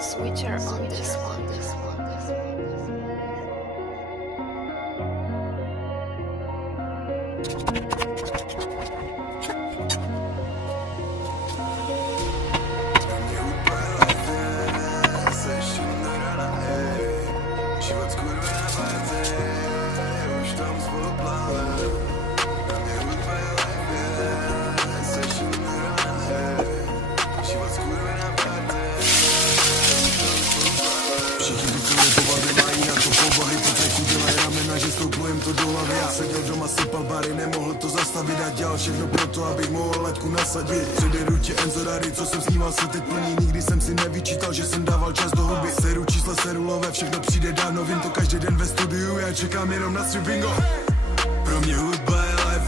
Switcher on this one. To do hlavy, já seděl doma, sypal bary, nemohl to zastavit a dělal všechno pro to, abych mohl letku nasadit. Předjedu tě Enzo Dary, co jsem sníval, se teď plní, nikdy jsem si nevyčítal, že jsem dával čas do huby. Seru čísla, serulové, všechno přijde dávno, vím to každý den ve studiu, já čekám jenom na svůj bingo.